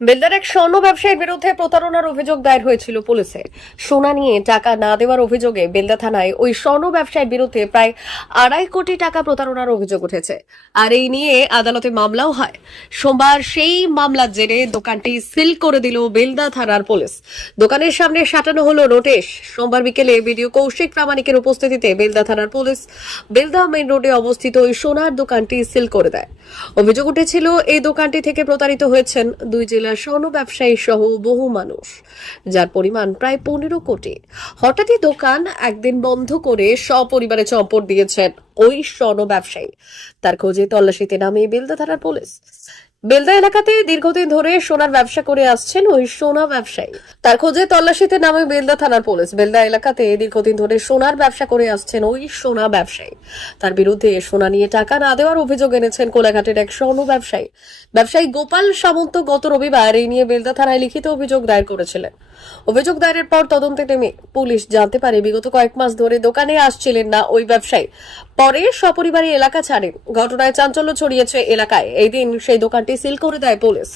বেলদার এক স্বর্ণ ব্যবসায়ীর বিরুদ্ধে প্রতারণার অভিযোগ দায়ের হয়েছিল পুলিশে। সোনা নিয়ে টাকা না দেওয়ার অভিযোগে বেলদা থানায় ওই স্বর্ণ ব্যবসায়ীর বিরুদ্ধে প্রায় আড়াই কোটি টাকা প্রতারণার অভিযোগ উঠেছে। আর এই নিয়ে আদালতে মামলাও হয়। সোমবার সেই মামলার জেরে দোকানটি সিল করে দিল বেলদা থানার পুলিশ। দোকানের সামনে সাটানো হলো নোটিশ। সোমবার বিকেলে বিডিও কৌশিক প্রামাণিকের উপস্থিতিতে বেলদা থানার পুলিশ বেলদা মেইন রোডে অবস্থিত ওই সোনার দোকানটি সিল করে দেয়। অভিযোগ উঠেছিল, এই দোকানটি থেকে প্রতারিত হয়েছেন দুই জেলার স্বর্ণ ব্যবসায়ী সহ বহু মানুষ, যার পরিমাণ প্রায় পনেরো কোটি। হঠাৎই দোকান একদিন বন্ধ করে সপরিবারে চম্পট দিয়েছেন ওই স্বর্ণ ব্যবসায়ী তার খোঁজে তল্লাশিতে নামে বেলদা থানার পুলিশ। বেলদা এলাকাতে দীর্ঘদিন ধরে সোনার ব্যবসা করে আসছেন ওই সোনা ব্যবসায়ী। তার খোঁজে তল্লাশিতে নামে বেলদা থানার পুলিশ। বেলদা এলাকাতে দীর্ঘদিন ধরে সোনার ব্যবসা করে আসছেন ওই সোনা ব্যবসায়ী। তার বিরুদ্ধে সোনা নিয়ে টাকা না দেওয়ার অভিযোগ এনেছেন কোলাঘাটের এক স্বর্ণ ব্যবসায়ী। ব্যবসায়ী গোপাল সামন্ত গত রবিবার এই নিয়ে বেলদা থানায় লিখিত অভিযোগ দায়ের করেছিলেন। অভিযোগ দায়েরের পর তদন্তে নেমে পুলিশ জানতে পারে বিগত কয়েক মাস ধরে দোকানে আসছিলেন না ওই ব্যবসায়ী। পরে সপরিবারে এলাকা ছাড়ে। ঘটনায় চাঞ্চল্য ছড়িয়েছে এলাকায়। এই দিন সেই দোকানটি সিল করে দেয় পুলিশ।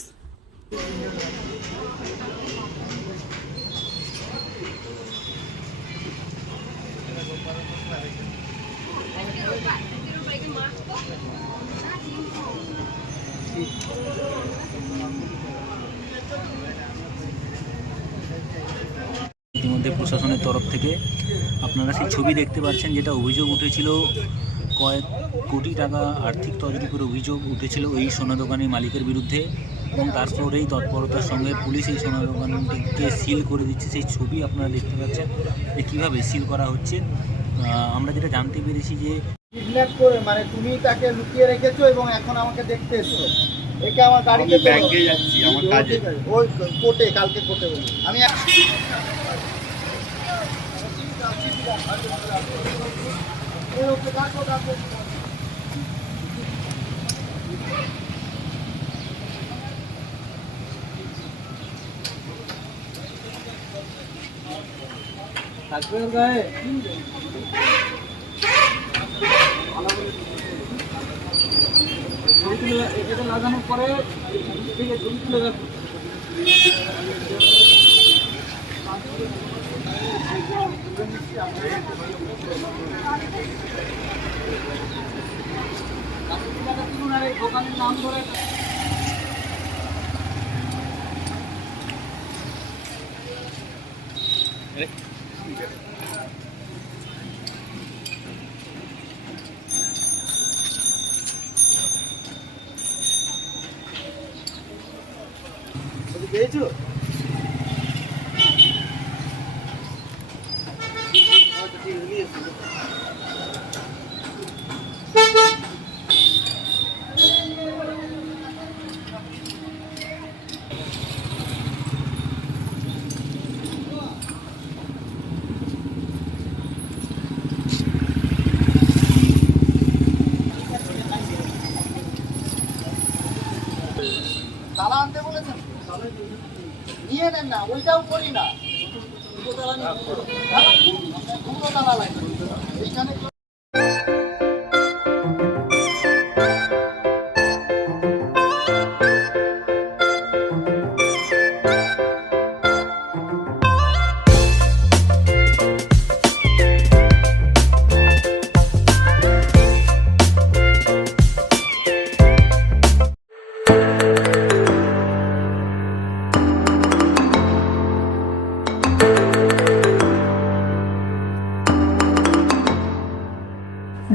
ইতিমধ্যে প্রশাসনের তরফ থেকে আপনারা সেই ছবি দেখতে পাচ্ছেন যেটা অভিযোগ উঠেছিল কয়েক কোটি টাকা আর্থিক তদারকির অভিযোগ উঠেছিল এই সোনা দোকানের মালিকের বিরুদ্ধে এবং তারপরেই তৎপরতার সঙ্গে পুলিশ এই সোনা দোকানটিকে সিল করে দিচ্ছে। সেই ছবি আপনারা দেখতে পাচ্ছেন যে কীভাবে সিল করা হচ্ছে। আমরা যেটা জানতে পেরেছি যে কিডন্যাপ করে মানে তুমি তাকে লুকিয়ে রেখেছো এবং এখন আমাকে দেখতে এসছো। একে আমার গাড়িতে আমি ব্যাংকে যাচ্ছি, আমার কাজে। ওই কোর্টে কালকে কোর্টে আমি এক- এই হচ্ছে ডাকো, ডাকো। থাকবে ওর গায়ে? এটা লাগানোর পরে আছে ঝুল তুলে রাখো দোকানের নাম ধরে পেয়েছ তালা আনতে বলেছেন নিয়ে নেন না ওইটাও করি না দুটো তালা লাগবে এইখানে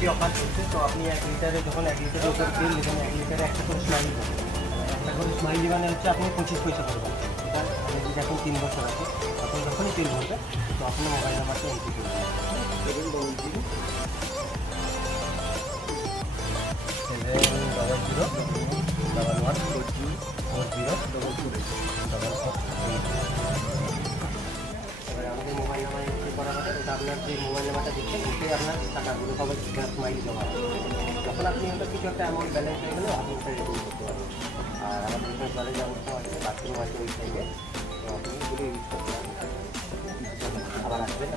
smiley offer চলছে তো আপনি এক লিটারে যখন এক লিটারের উপর তেল নেবেন এক লিটারে একটা করে স্মাইলি পাবেন একটা করে স্মাইলি মানে হচ্ছে আপনি পঁচিশ পয়সা করবেন। এটা এখন তিন বছর আছে, তখন যখনই তেল ভরবে, তো আপনার মোবাইল নাম্বারটা এন্ট্রি করবেন সেভেন জিরো আপনার যে মোবাইল নাম্বারটা দিচ্ছেন ওটাই আপনার টাকাগুলো সবাই স্মাইলি জমা হবে যখন আপনি ওটা কিছু একটা অ্যামাউন্ট ব্যালেন্স হয়ে গেলে, আপনি ওটা রিডিম করতে আর আমাদের এখানে জলের ব্যবস্থা আছে বাথরুম আছে ওই সাইডে তো আপনি ইউজ করতে পারবেন। আবার আসবেন